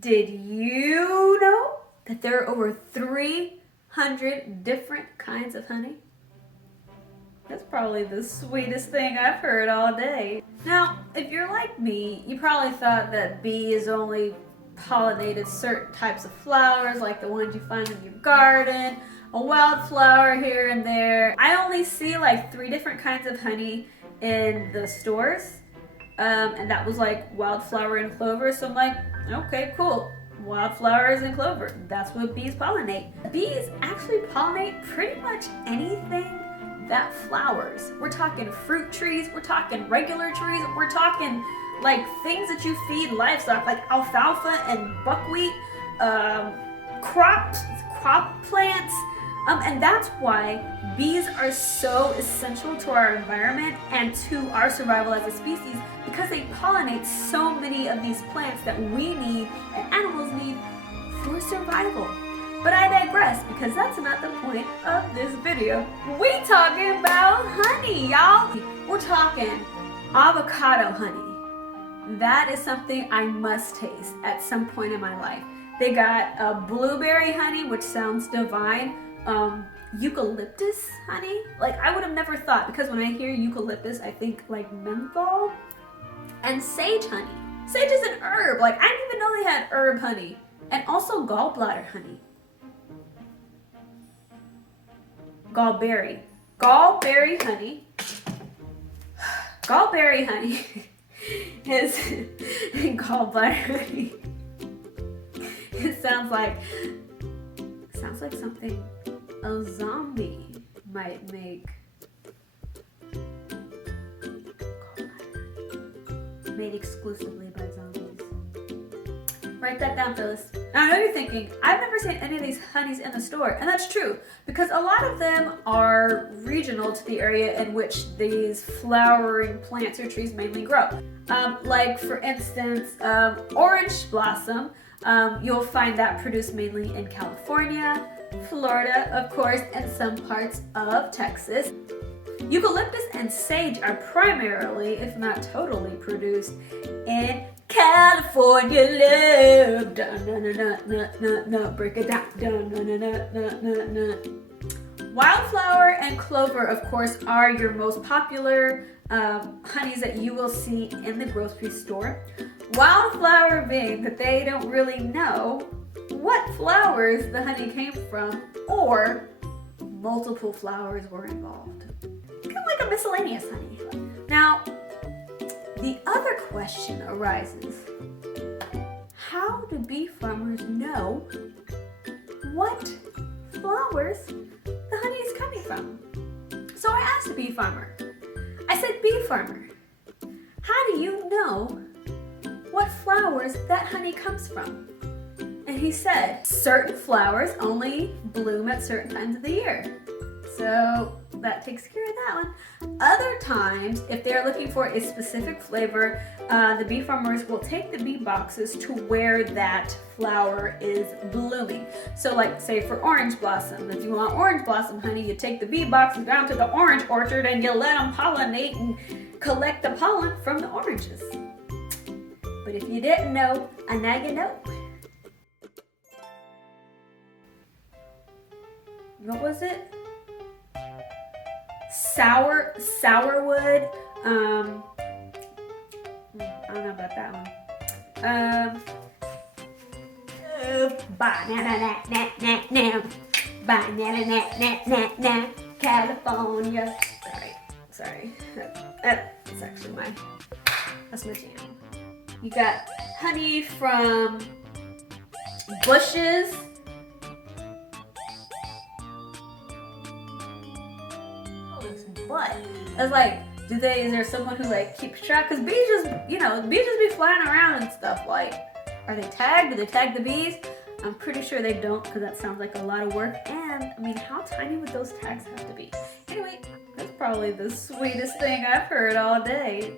Did you know that there are over 300 different kinds of honey? That's probably the sweetest thing I've heard all day. Now, if you're like me, you probably thought that bees only pollinated certain types of flowers, like the ones you find in your garden, a wildflower here and there. I only see like 3 different kinds of honey in the stores, and that was like wildflower and clover. So I'm like, okay, cool. Wildflowers and clover. That's what bees pollinate. Bees actually pollinate pretty much anything that flowers. We're talking fruit trees, we're talking regular trees, we're talking like things that you feed livestock, like alfalfa and buckwheat, crop plants. And that's why bees are so essential to our environment and to our survival as a species, because they pollinate so many of these plants that we need and animals need for survival. But I digress, because that's not the point of this video. We talking about honey, y'all. We're talking avocado honey. That is something I must taste at some point in my life. They got blueberry honey, which sounds divine. Eucalyptus honey. Like, I would have never thought, because when I hear eucalyptus, I think like menthol. And sage honey. Sage is an herb. Like, I didn't even know they had herb honey. And also gallbladder honey. Gallberry honey. Gallberry honey is gallbladder honey. It sounds like something a zombie might make. Made exclusively by zombies. Write that down, Phyllis. Now, I know you're thinking, I've never seen any of these honeys in the store. And that's true, because a lot of them are regional to the area in which these flowering plants or trees mainly grow. Like, for instance, orange blossom, you'll find that produced mainly in California, Florida, of course, and some parts of Texas. Eucalyptus and sage are primarily, if not totally, produced in California, love. Dun, dun, dun, dun, dun, dun, dun. Break it down. Dun, dun, dun, dun, dun, dun, dun. Wildflower and clover, of course, are your most popular honeys that you will see in the grocery store. Wildflower being that they don't really know what flowers the honey came from, or multiple flowers were involved. Kind of like a miscellaneous honey. Now, the other question arises: how do bee farmers know what flowers the honey is coming from? So I asked a bee farmer. I said, bee farmer, how do you know what flowers that honey comes from? And he said, certain flowers only bloom at certain times of the year. So that takes care of that one. Other times, if they're looking for a specific flavor, the bee farmers will take the bee boxes to where that flower is blooming. So like, say for orange blossom, if you want orange blossom honey, you take the bee boxes down to the orange orchard and you let them pollinate and collect the pollen from the oranges. But if you didn't know, and now you know. What was it? Sourwood. I don't know about that one. Banana, California. Sorry. That's actually that's my jam. You got honey from bushes. But I was like, is there someone who like keeps track? Because bees just be flying around and stuff. Like, are they tagged? Do they tag the bees? I'm pretty sure they don't, because that sounds like a lot of work. And I mean, how tiny would those tags have to be? Anyway, that's probably the sweetest thing I've heard all day.